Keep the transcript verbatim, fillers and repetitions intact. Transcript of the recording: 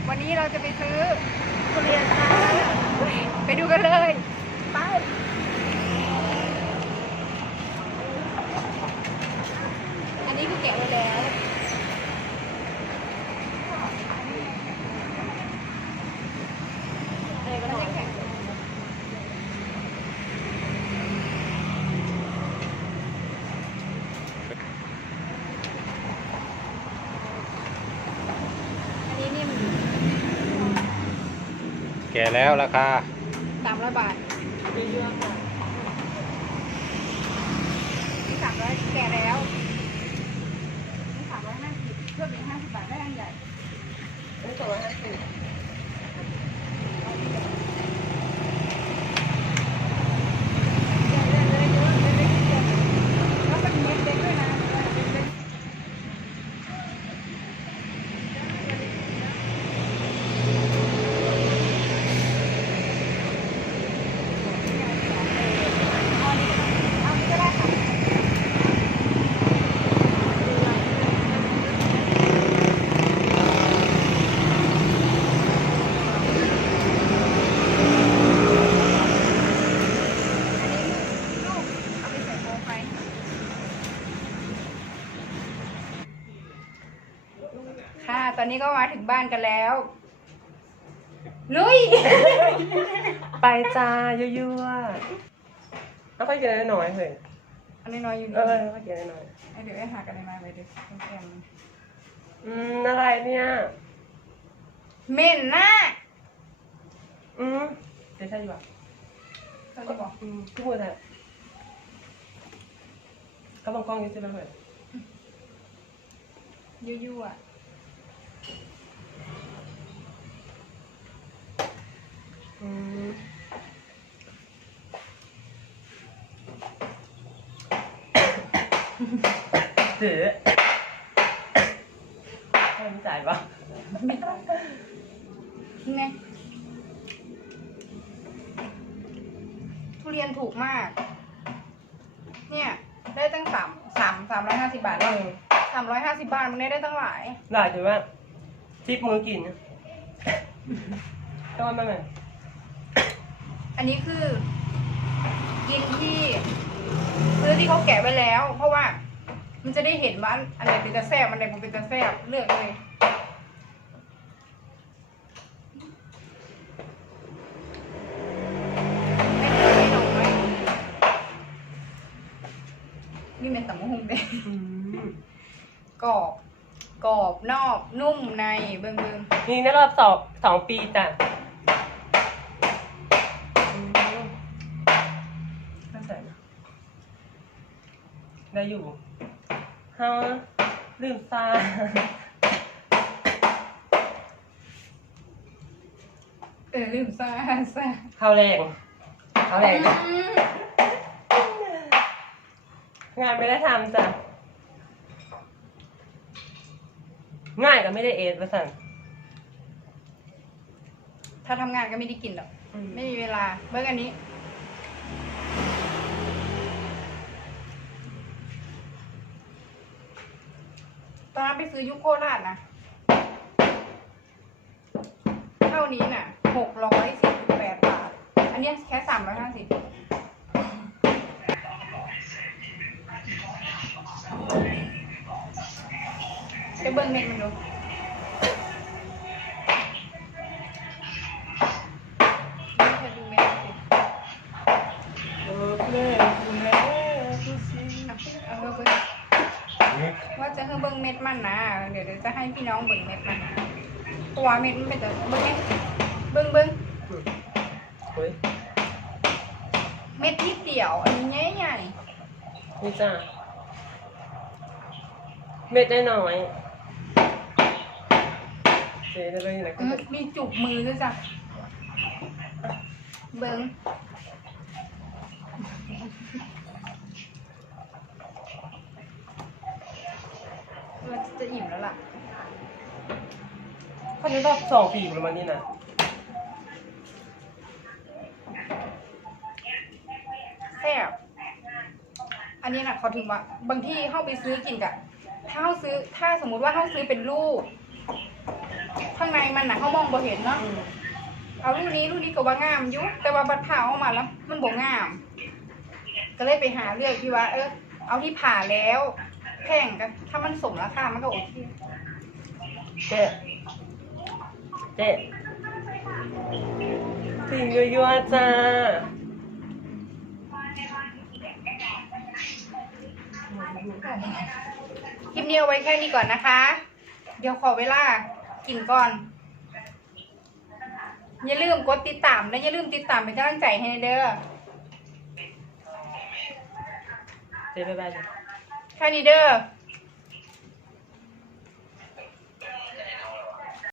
วันนี้เราจะไปซื้อทุเรียนค่ะไปดูกันเลยไปอันนี้คือแกะไปแล้วมันยังแข็งอันนี้นิ่มแก่แล้วราคาสามร้อยบาทเยอะๆค่ะนี่สามร้อยแก่แล้วนี่สามร้อยห้าสิบเพิ่มอีกห้าสิบบาทได้อันใหญ่นี่สองร้อยห้าสิบแล้วเป็นเม็ดเล็กด้วยนะค่ะตอนนี้ก็มาถึงบ้านกันแล้วลุยไปจ้ายั่วๆแล้วค่อยกินน้อยๆเฮ้ยอันนี้น้อยอยู่เอนี่อค่อยกินน้อยเดี๋ยวไอ้หากันในมาไปดูแกมๆอืมอะไรเนี่ยเหม็นนะอืมเดี๋ยวใช่ดีกว่าเขาจะบอกอืมทุกคนอะกำลังกล้องอยังใช่ไหมเฮ้ยยั่วๆอ่ะอืมเสือให้มันจ่ายปะไงทุเรียนถูกมาก เนี่ยได้ตั้งสามสามสามร้อยห้าสิบบาทเลยสามร้อยห้าสิบบาทมันได้ได้ตั้งหลายหลายถือว่าทิปมือกินนะต้องมาไหมอันนี้คือ กินที่ซื้อที่เขาแกะไว้แล้ว เพราะว่า มันจะได้เห็นว่าอันไหนเป็นตะแซ่บอันไหนเป็นตะแซ่บเลือกเลยไม่น้อยนี่เป็นตำมะฮุ่งเด้อืมกรอบกรอบนอกนุ่มในเบิ่งเบิ่งนี่ในรอบสองสองปีจ้ะอืมน่าใส่นะได้อยู่ฮะลืมตาเออลืมซาซาข้าวแรงข้าวแรงนะอืมงานไม่ได้ทำจ้ะง่ายก็ไม่ได้เอสประสันถ้าทำงานก็ไม่ได้กินหรอกอืมไม่มีเวลาเบิ่งอันนี้ตอนนั้นไปซื้อยุคโคราชนะเท่านี้น่ะหกร้อยสี่สิบแปดบาท อันเนี้ยแค่สามร้อยห้าสิบไปเบิ่งเม็ดมันดูไปดูเม็ดมันสิเออแม่คุณแม่คุณสิเอาเอาเบิ่งว่าจะให้เบิ่งเม็ดมันนะเดี๋ยวเดี๋ยวจะให้พี่น้องเบิ่งเม็ดมันตัวเม็ดมันเป็นตัวเบิ่งไหมเบิ่งเบิ่งเฮ้ยเม็ดนิดเดียวอันนี้ใหญ่ใหญ่นี่จ้ะเม็ดได้น้อยเจ๊ได้เลยนะอืมมีจุกมือด้วยจ้ะเบิ้งมันจะอิ่มแล้วล่ะเขาจะรอบสองปีประมาณนี้นะแซ่บอันนี้นะเขาถึงว่าบางที่เข้าไปซื้อกินกะถ้าเขาซื้อถ้าสมมุติว่าเขาซื้อเป็นลูกข้างในมันน่ะเขามองบ่เห็นเนาะอืมเอารุ่นนี้รุ่นนี้ก็ว่างามอยุแต่ว่าบัดผ่าออกมาแล้ว มันบ่งาม ก็เลยไปหาเรื่องที่ว่า เออเอาที่ผ่าแล้วแพงกันถ้ามันสมราคามันก็โอเคเจ๊เจ๊สิ่งยั่วๆจ้าคลิปนี้เอาไว้แค่นี้ก่อนนะคะ เดี๋ยวขอเวลากินก่อน อย่าลืมกดติดตามและอย่าลืมติดตามเป็นกำลังใจให้เด้อเจ๊บ๊ายบายแค่นี้เด้อ